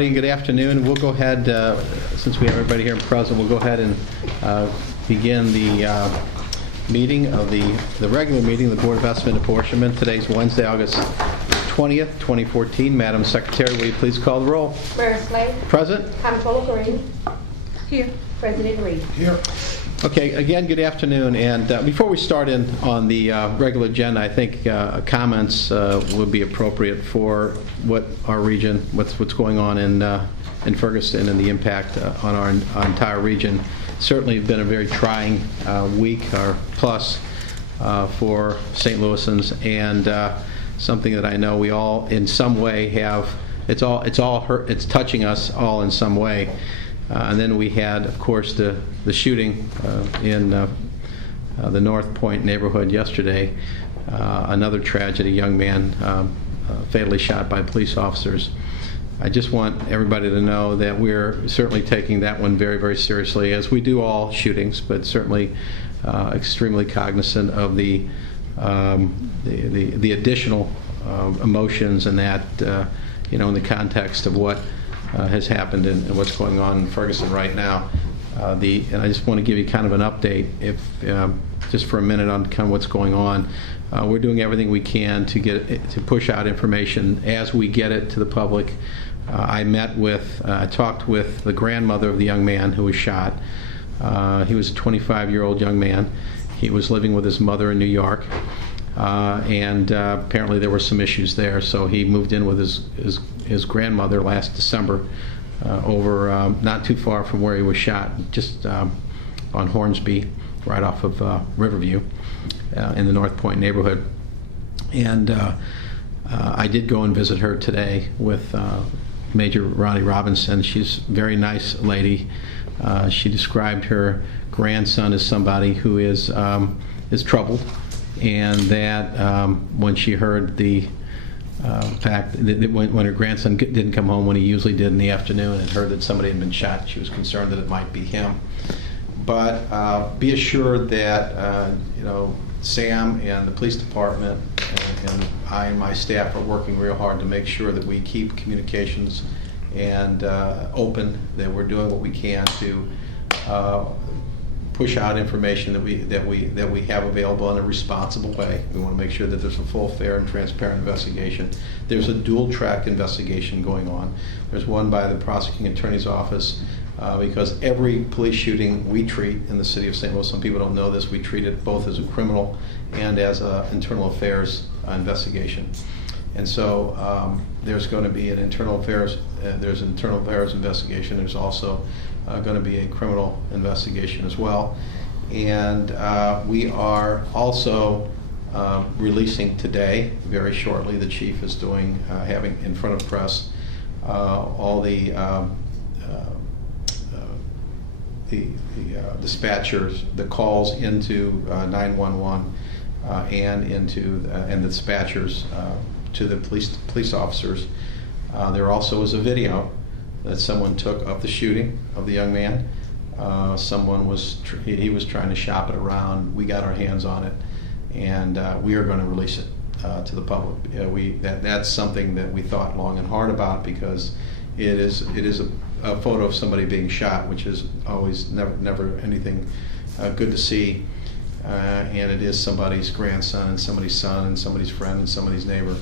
Good afternoon. We'll go ahead, since we have everybody here present, we'll go ahead and begin the meeting of the regular meeting of the Board of Estimate and Apportionment. Today's Wednesday, August 20th, 2014. Madam Secretary, will you please call the roll? Mayor Slade. Present. Comptroller Green. Here. President Reed. Here. Okay, again, good afternoon. And before we start in on the regular agenda, I think comments would be appropriate for what our region, what's going on in Ferguson and the impact on our entire region. Certainly been a very trying week or plus for St. Louisans, and something that I know we all in some way have. It's touching us all in some way. And then we had, of course, the shooting in the North Point neighborhood yesterday. Another tragedy, young man fatally shot by police officers. I just want everybody to know that we're certainly taking that one very, very seriously, as we do all shootings, but certainly extremely cognizant of the additional emotions and that, in the context of what has happened and what's going on in Ferguson right now. And I just want to give you kind of an update, if just for a minute, on kind of what's going on. We're doing everything we can to push out information as we get it to the public. I talked with the grandmother of the young man who was shot. He was a 25-year-old young man. He was living with his mother in New York. And apparently there were some issues there, so he moved in with his grandmother last December over not too far from where he was shot, just on Hornsby, right off of Riverview in the North Point neighborhood. And I did go and visit her today with Major Ronnie Robinson. She's a very nice lady. She described her grandson as somebody who is troubled, and that when she heard the fact that when her grandson didn't come home when he usually did in the afternoon and heard that somebody had been shot, she was concerned that it might be him. But be assured that Sam and the police department and I and my staff are working real hard to make sure that we keep communications and open, that we're doing what we can to push out information that we have available in a responsible way. We want to make sure that there's a full, fair, and transparent investigation. There's a dual-track investigation going on. There's one by the prosecuting attorney's office because every police shooting we treat in the city of St. Louis, some people don't know this, we treat it both as a criminal and as an internal affairs investigation. And so there's going to be an internal affairs investigation. There's also going to be a criminal investigation as well. And we are also releasing today, very shortly, the chief is having in front of press all the dispatchers, the calls into 911 and the dispatchers to the police officers. There also is a video that someone took of the shooting of the young man. Someone was trying to shop it around. We got our hands on it, and we are going to release it to the public. That's something that we thought long and hard about, because it is a photo of somebody being shot, which is always never anything good to see. And it is somebody's grandson and somebody's son and somebody's friend and somebody's neighbor.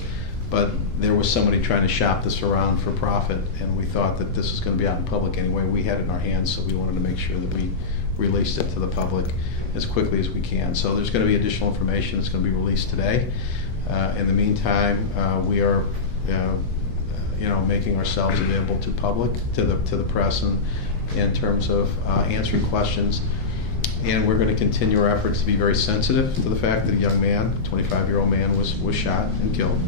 But there was somebody trying to shop this around for profit, and we thought that this was going to be out in public anyway. We had it in our hands, so we wanted to make sure that we released it to the public as quickly as we can. So there's going to be additional information that's going to be released today. In the meantime, we are making ourselves available to the press and in terms of answering questions. And we're going to continue our efforts to be very sensitive to the fact that a young man, a 25-year-old man, was shot and killed,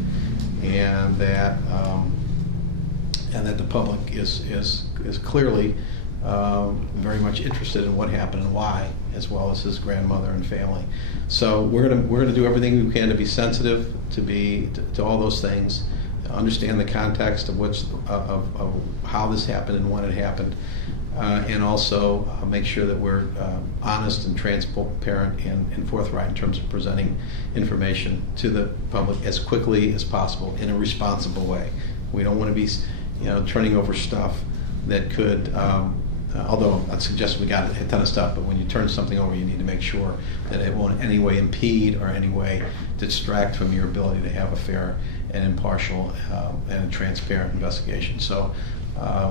and that the public is clearly very much interested in what happened and why, as well as his grandmother and family. So we're going to do everything we can to be sensitive to all those things, understand the context of how this happened and when it happened. And also make sure that we're honest and transparent and forthright in terms of presenting information to the public as quickly as possible in a responsible way. We don't want to be turning over stuff that could, although I'd suggest we got a ton of stuff, but when you turn something over, you need to make sure that it won't in any way impede or any way distract from your ability to have a fair and impartial and transparent investigation. So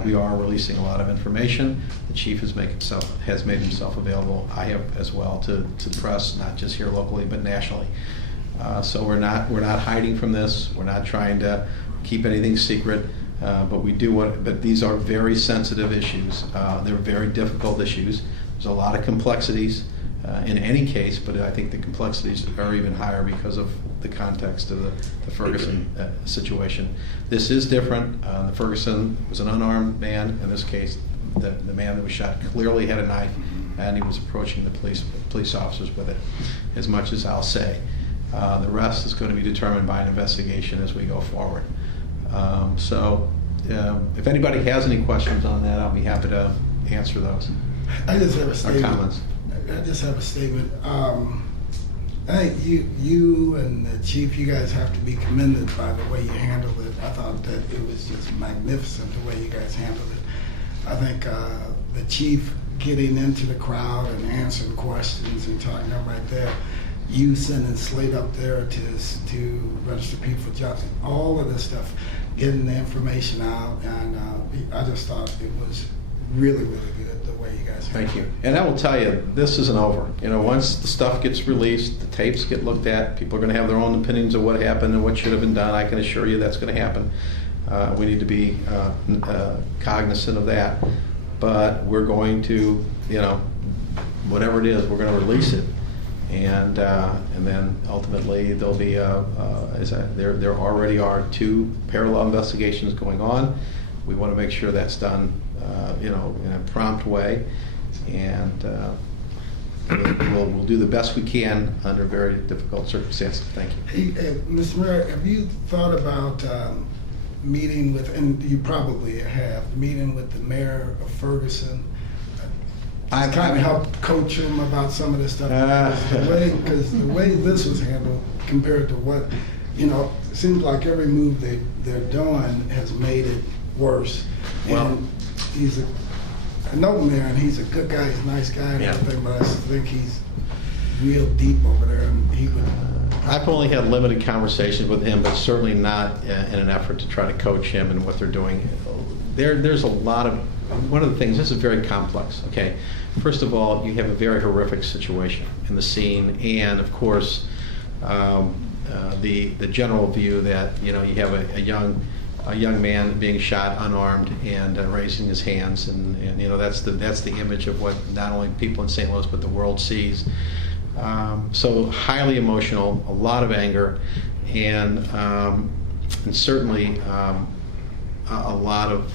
we are releasing a lot of information. The chief has made himself available. I have as well to the press, not just here locally but nationally. So we're not hiding from this. We're not trying to keep anything secret. But these are very sensitive issues. They're very difficult issues. There's a lot of complexities in any case, but I think the complexities are even higher because of the context of the Ferguson situation. This is different. The Ferguson was an unarmed man. In this case, the man that was shot clearly had a knife, and he was approaching the police officers with it, as much as I'll say. The rest is going to be determined by an investigation as we go forward. If anybody has any questions on that, I'll be happy to answer those. I just have a statement. Comments. I just have a statement. I think you and the chief, you guys have to be commended by the way you handled it. I thought that it was just magnificent the way you guys handled it. I think the chief getting into the crowd and answering questions and talking them right there, you sending Slate up there to register people for jobs, all of this stuff, getting the information out, and I just thought it was really, really good the way you guys handled it. Thank you. And I will tell you, this isn't over. Once the stuff gets released, the tapes get looked at, people are going to have their own opinions of what happened and what should have been done. I can assure you that's going to happen. We need to be cognizant of that. But we're going to, whatever it is, we're going to release it. And then ultimately there'll be there already are 2 parallel investigations going on. We want to make sure that's done in a prompt way, and we'll do the best we can under very difficult circumstances. Thank you. Hey, Mr. Mayor, have you thought about meeting with, and you probably have, meeting with the mayor of Ferguson? I kind of helped coach him about some of this stuff because the way this was handled compared to what, it seems like every move they're doing has made it worse. Well, and he's I know the mayor, and he's a good guy, he's a nice guy and everything, but I think he's real deep over there, and he would. I've only had limited conversations with him, but certainly not in an effort to try to coach him and what they're doing. There's a lot of, one of the things, this is very complex, okay? First of all, you have a very horrific situation in the scene, and of course, the general view that, you have a young man being shot unarmed and raising his hands, and that's the image of what not only people in St. Louis but the world sees. So highly emotional, a lot of anger, and certainly a lot of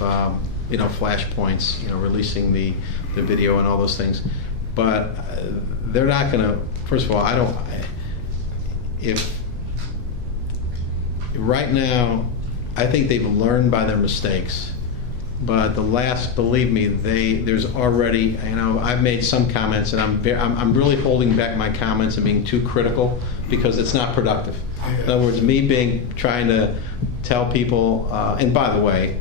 flashpoints, releasing the video and all those things. But they're not going to. First of all, right now, I think they've learned by their mistakes. But believe me, there's already, I've made some comments, and I'm really holding back my comments and being too critical because it's not productive. In other words, me trying to tell people, and by the way,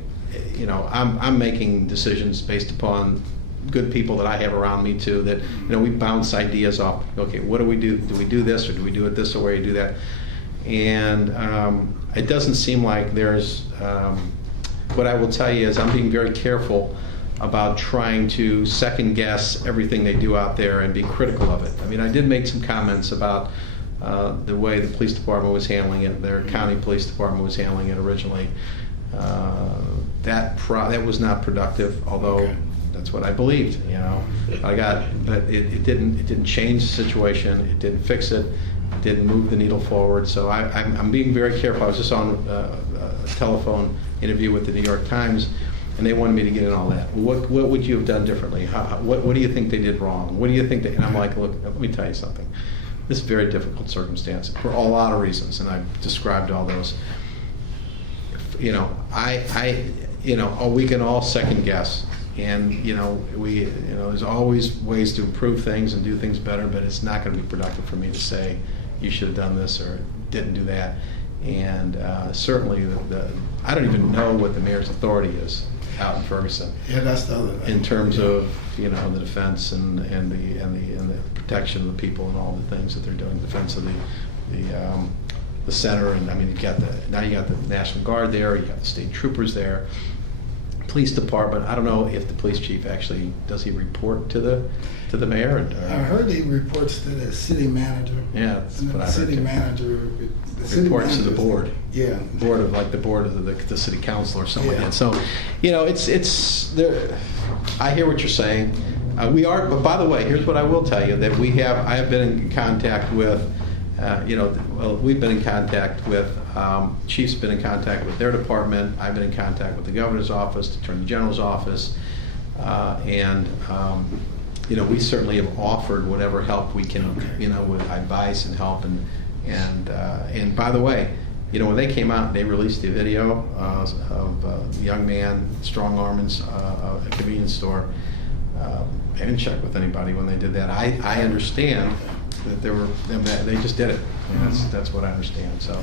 I'm making decisions based upon good people that I have around me too, that, we bounce ideas off. Okay, what do we do? Do we do this, or do we do it this way, or do that? And it doesn't seem like there's, what I will tell you is I'm being very careful about trying to second guess everything they do out there and be critical of it. I mean, I did make some comments about the way the police department was handling it, their county police department was handling it originally. That was not productive, although that's what I believed, but it didn't change the situation, it didn't fix it, it didn't move the needle forward. So I'm being very careful. I was just on a telephone interview with the New York Times, and they wanted me to get in all that. What would you have done differently? What do you think they did wrong? What do you think and I'm like, look, let me tell you something. This is a very difficult circumstance for a lot of reasons, and I've described all those. We can all second guess, and there's always ways to improve things and do things better, but it's not going to be productive for me to say you should have done this or didn't do that. And certainly, I don't even know what the mayor's authority is out in Ferguson. Yeah, that's the other thing. In terms of, you know, the defense and the protection of the people and all the things that they're doing, defense of the center. And I mean, now you got the National Guard there, you got the state troopers there, police department. I don't know if the police chief actually, does he report to the mayor? I heard he reports to the city manager. Yeah, that's And what then I the heard city too. manager Reports to the board. Yeah. Board of the city council or something like Yeah. that. So, you know, it's there. I hear what you're saying. We are, but by the way, here's what I will tell you: that I have been in contact with, we've been in contact with, chief's been in contact with their department. I've been in contact with the governor's office, the attorney general's office, and we certainly have offered whatever help we can, with advice and help and by the way, when they came out and they released the video of the young man strong arming a convenience store, they didn't check with anybody when they did that. I understand that they just did it. I mean, that's what I understand. So,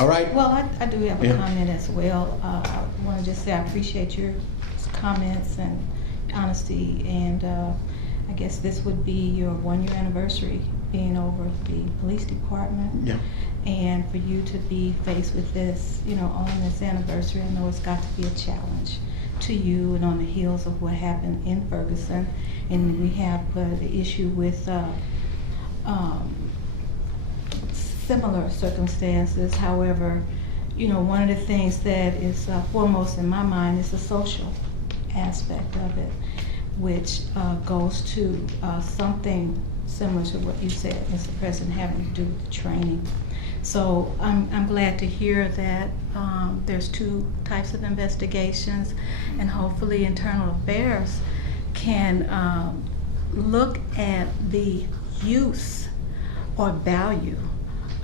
all right. Well, I do have a Yeah. comment as well. I want to just say I appreciate your comments and honesty, and I guess this would be your 1-year anniversary being over the police department. Yeah. And for you to be faced with this, on this anniversary, I know it's got to be a challenge to you, and on the heels of what happened in Ferguson. And we have the issue with similar circumstances. However, one of the things that is foremost in my mind is the social aspect of it, which goes to something similar to what you said, Mr. President, having to do with the training. So I'm glad to hear that there's 2 types of investigations, and hopefully Internal Affairs can look at the use or value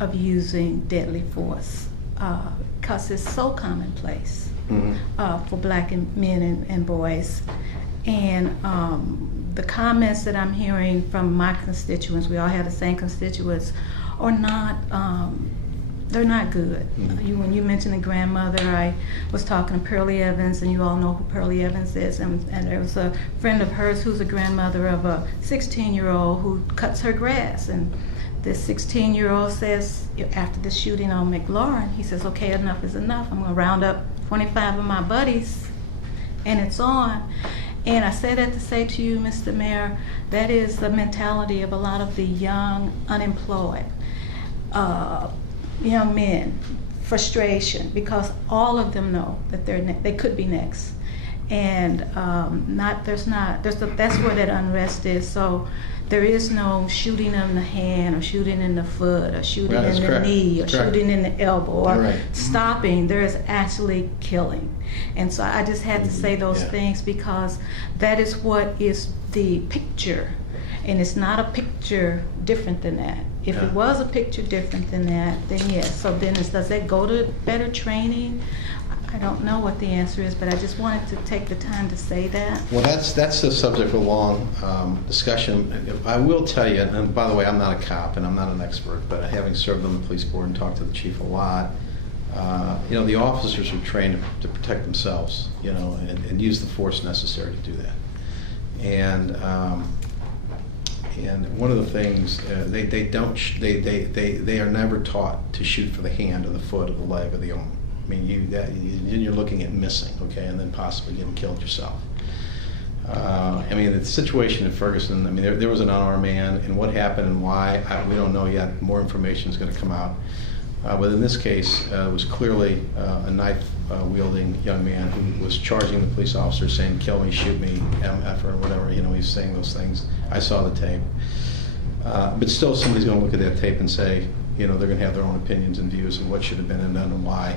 of using deadly force, because it's so commonplace for black men and boys. And the comments that I'm hearing from my constituents, we all have the same constituents, are not, they're not good. When you mentioned the grandmother, I was talking to Pearlie Evans, and you all know who Pearlie Evans is, and there was a friend of hers who's a grandmother of a 16-year-old who cuts her grass, and this 16-year-old says, after the shooting on McLaurin, he says, okay, enough is enough. I'm gonna round up 25 of my buddies, and it's on. And I say that to say to you, Mr. Mayor, that is the mentality of a lot of the young, unemployed, young men, frustration, because all of them know that they could be next. And that's where that unrest is. So there is no shooting in the hand, or shooting in the foot, or shooting in the knee, or shooting in the elbow, or stopping. There is actually killing. And so I just had to say those things, because that is what is the picture. And it's not a picture different than that. If it was a picture different than that, then yes. So then does that go to better training? I don't know what the answer is, but I just wanted to take the time to say that. Well, that's the subject of a long discussion. I will tell you, and by the way, I'm not a cop and I'm not an expert, but having served on the police board and talked to the chief a lot, the officers are trained to protect themselves, and use the force necessary to do that. And one of the things they are never taught to shoot for the hand or the foot or the leg or the arm. I mean, you're looking at missing, okay, and then possibly getting killed yourself. The situation in Ferguson, there was an unarmed man, and what happened and why, we don't know yet. More information is going to come out. But in this case, it was clearly a knife-wielding young man who was charging the police officer, saying, kill me, shoot me, MF, or whatever. He's saying those things. I saw the tape. But still, somebody's going to look at that tape and say, they're going to have their own opinions and views of what should have been done and why.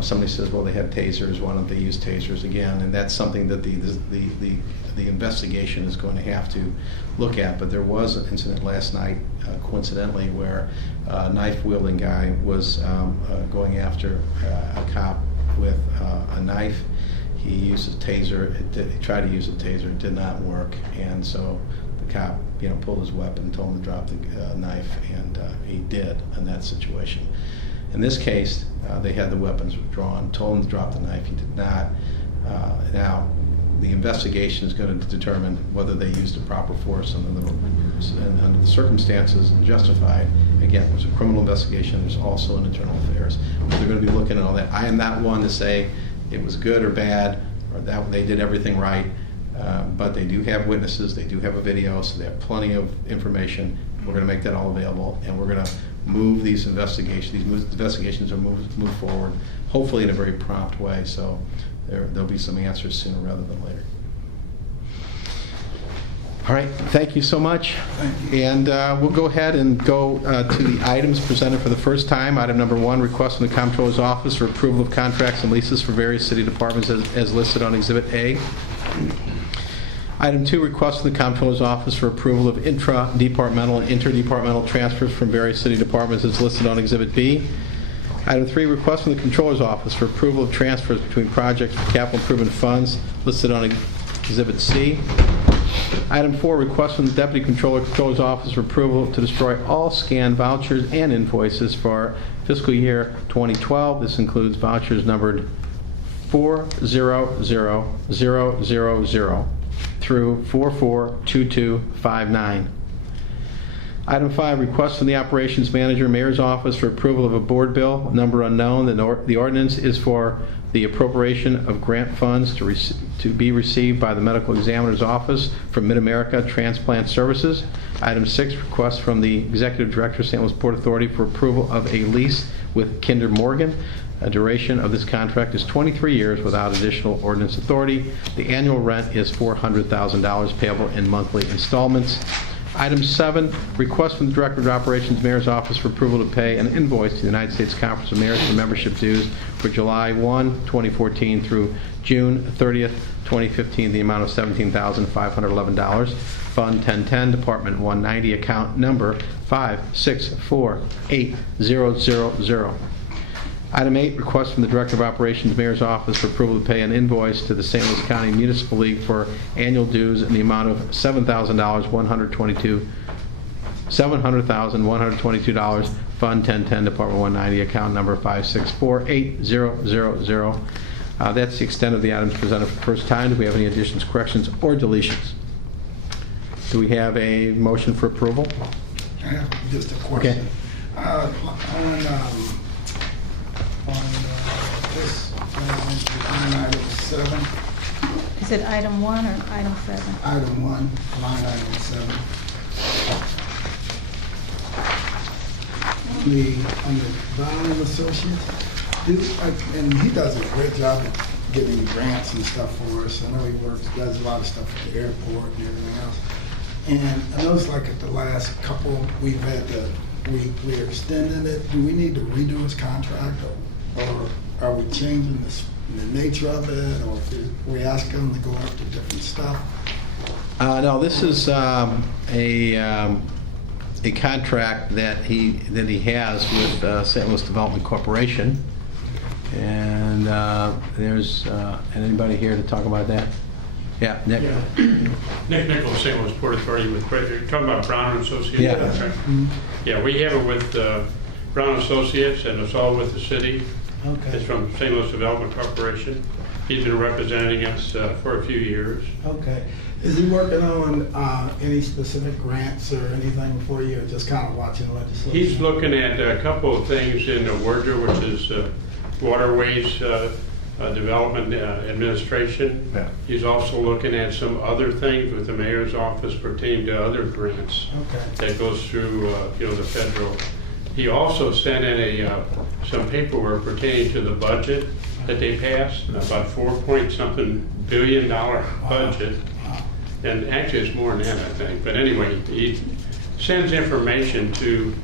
Somebody says, well, they had tasers. Why don't they use tasers again? And that's something that the investigation is going to have to look at. But there was an incident last night, coincidentally, where a knife-wielding guy was going after a cop with a knife. He used a taser. He tried to use a taser. It did not work. And so the cop, pulled his weapon, told him to drop the knife, and he did in that situation. In this case, they had the weapons withdrawn, told him to drop the knife, he did not. Now, the investigation is going to determine whether they used the proper force under the circumstances and justified. Again, there's a criminal investigation, there's also an internal affairs. They're going to be looking at all that. I am not one to say it was good or bad, or that they did everything right, but they do have witnesses, they do have a video, so they have plenty of information. We're going to make that all available, and we're going to move these investigations. These investigations are move forward, hopefully in a very prompt way, so there'll be some answers sooner rather than later. All right, thank you so much. Thank you. And we'll go ahead and go to the items presented for the first time. Item number 1, request from the Comptroller's Office for approval of contracts and leases for various city departments as listed on Exhibit A. Item 2, request from the Comptroller's Office for approval of intra-departmental and interdepartmental transfers from various city departments as listed on Exhibit B. Item 3, request from the Comptroller's Office for approval of transfers between projects for capital improvement funds listed on Exhibit C. Item 4, request from the Deputy Comptroller's Office for approval to destroy all scanned vouchers and invoices for fiscal year 2012. This includes vouchers numbered 400000 through 442259. Item 5, request from the Operations Manager, Mayor's Office for approval of a board bill, number unknown. The ordinance is for the appropriation of grant funds to be received by the Medical Examiner's Office for Mid-America Transplant Services. Item 6, request from the Executive Director, St. Louis Port Authority for approval of a lease with Kinder Morgan. A duration of this contract is 23 years without additional ordinance authority. The annual rent is $400,000 payable in monthly installments. Item 7, request from the Director of Operations, Mayor's Office for approval to pay an invoice to the United States Conference of Mayors for membership dues for July 1, 2014 through June 30th, 2015, the amount of $17,511. Fund 1010, Department 190, account number 5648000. Item 8, request from the Director of Operations, Mayor's Office for approval to pay an invoice to the St. Louis County Municipal League for annual dues in the amount of $700,122. Fund 1010, Department 190, account number 5648000. That's the extent of the items presented for the first time. Do we have any additions, corrections, or deletions? Do we have a motion for approval? I have just a question. Okay. On this, line item 7. Is it item 1 or item 7? Item 1, line item 7. On the Brown and Associates, and he does a great job of getting grants and stuff for us. I know he does a lot of stuff at the airport and everything else. And I noticed like at the last couple, we're extending it. Do we need to redo his contract, or are we changing the nature of it, or if we ask him to go after different stuff? No, this is a contract that he has with St. Louis Development Corporation, and there's anybody here to talk about that? Yeah, Nick. Yeah. Nick Nichols, St. Louis Port Authority with you're talking about Brown and Associates. Yeah. That's right. Mm-hmm. Yeah, we have it with Brown Associates, and it's all with the city. Okay. It's from St. Louis Development Corporation. He's been representing us for a few years. Okay. Is he working on any specific grants or anything for you, or just kind of watching legislation? He's looking at a couple of things in the WRDA, which is Waterways Development Administration. Yeah. He's also looking at some other things with the mayor's office pertaining to other grants. Okay. That goes through the federal. He also sent in some paperwork pertaining to the budget that they passed, about $4-point-something billion budget. Wow. And actually it's more than that, I think. But anyway, he sends information to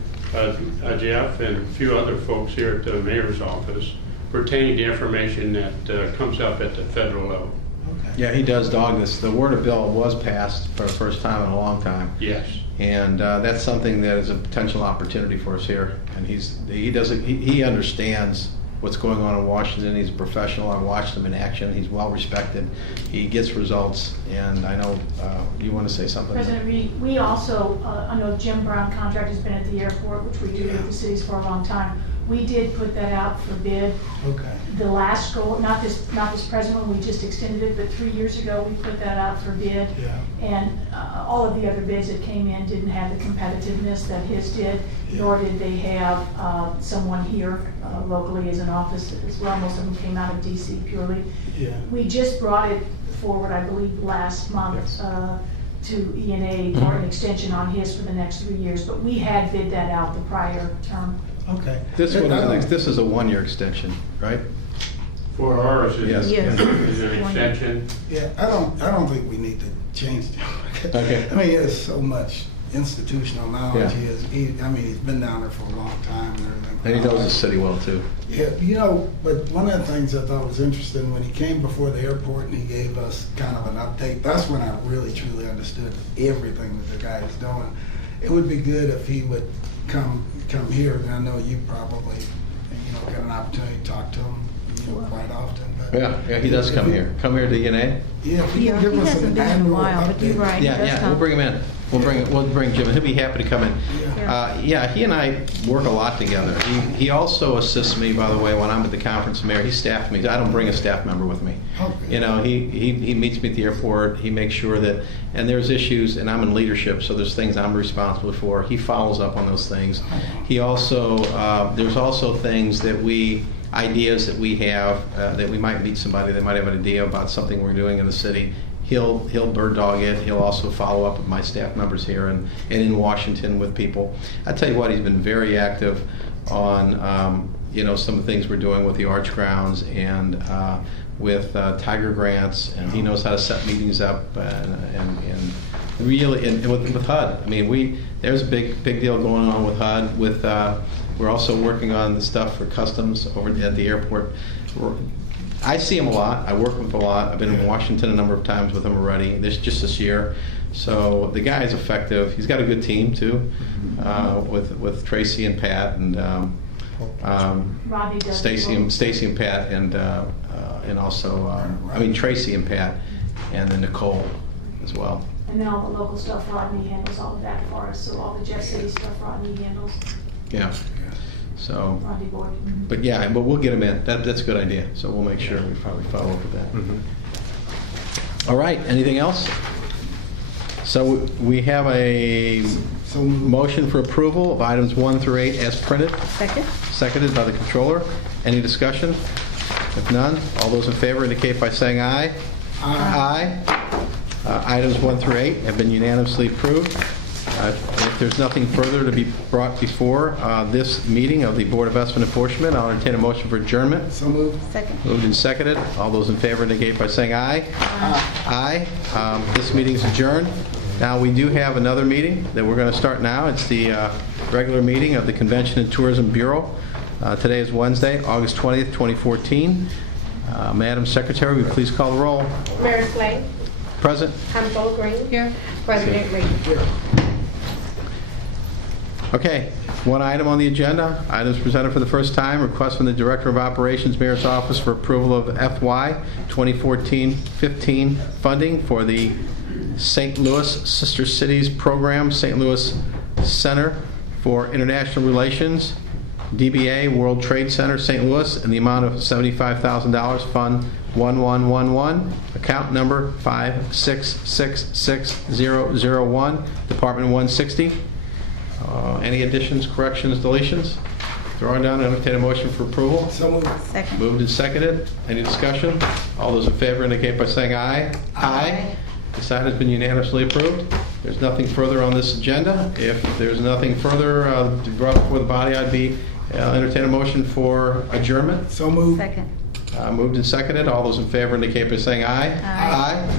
Jeff and a few other folks here at the mayor's office pertaining to information that comes up at the federal level. Okay. Yeah, he does dog this. The WRDA bill was passed for the first time in a long time. Yes. And that's something that is a potential opportunity for us here. And he understands what's going on in Washington. He's a professional. I've watched him in action. He's well respected. He gets results, and I know you want to say something. President Reed, we also, I know Jim Brown contract has been at the airport, which we do with the cities for a long time. We did put that out for bid. Okay. The last go, not this present one, we just extended it, but 3 years ago, we put that out for bid. Yeah. And all of the other bids that came in didn't have the competitiveness that his did, Yeah. nor did they have someone here locally as an office as well. Most of them came out of DC purely. Yeah. We just brought it forward, I believe, last month to E&A for an extension on his for the next 3 years, but we had bid that out the prior term. Okay. This is a 1-year extension, right? For ours, Yes. Yes. is an extension. Yeah, I don't think we need to change it. Okay. I mean, he has so much institutional knowledge. Yeah. He's been down there for a long time and everything. And he knows the city well, too. Yeah, but one of the things I thought was interesting, when he came before the airport and he gave us kind of an update, that's when I really truly understood everything that the guy is doing. It would be good if he would come here, and I know you probably, get an opportunity to talk to him, quite often. But Yeah, he does come here. Come here to E&A? Yeah, if he Yeah, can give he us hasn't an been in a annual while, but you're update. right. He does Yeah, come. we'll bring him in. We'll bring Jim. He'll be happy to come in. Yeah. He and I work a lot together. He also assists me, by the way, when I'm at the conference of mayor. He staffs me. I don't bring a staff member with me. Okay. He meets me at the airport. He makes sure that, and there's issues, and I'm in leadership, so there's things I'm responsible for. He follows up on those things. He also, there's also things ideas that we have, that we might meet somebody that might have an idea about something we're doing in the city. He'll bird dog it. He'll also follow up with my staff members here and in Washington with people. I tell you what, he's been very active on some of the things we're doing with the Arch Grounds and with Tiger Grants, and he knows how to set meetings up and really and with HUD. I mean, there's a big deal going on with HUD. We're also working on the stuff for customs over at the airport. I see him a lot. I work with him a lot. I've been in Washington a number of times with him already. Just this year. So the guy is effective. He's got a good team too, with Tracy and Pat and Robbie does. Stacy and Pat and also Tracy and Pat and then Nicole as well. And then all the local stuff, Rodney handles all of that for us, so all the Jeff City stuff Rodney handles, Yeah. So. Rodney Board. But we'll get him in. That's a good idea. So we'll make sure we probably follow up with that. All right. Anything else? So we have a motion for approval of items 1 through 8 as printed. Second? Seconded by the controller. Any discussion? If none, all those in favor indicate by saying aye. Aye. Items 1 through 8 have been unanimously approved. If there's nothing further to be brought before this meeting of the Board of Investment Apportionment, I'll entertain a motion for adjournment. So moved. Second. Moved and seconded. All those in favor indicate by saying aye. Aye. This meeting is adjourned. Now, we do have another meeting that we're going to start now. It's the regular meeting of the Convention and Tourism Bureau. Today is Wednesday, August 20th, 2014. Madam Secretary, will you please call the roll? Mayor Slay, Present. Councilor Green. Here. President Reed. Okay, one item on the agenda. Items presented for the first time. Request from the Director of Operations, Mayor's Office for approval of FY 2014-15 funding for the St. Louis Sister Cities Program, St. Louis Center for International Relations, DBA World Trade Center, St. Louis, in the amount of $75,000, Fund 1111, account number 5666001, Department 160. Any additions, corrections, deletions? Drawing down, entertain a motion for approval. So moved. Second. Moved and seconded. Any discussion? All those in favor indicate by saying aye. Aye. This item has been unanimously approved. There's nothing further on this agenda. If there's nothing further to be brought before the body, I'll entertain a motion for adjournment. So moved. Second. Moved and seconded. All those in favor indicate by saying aye. Aye. Aye.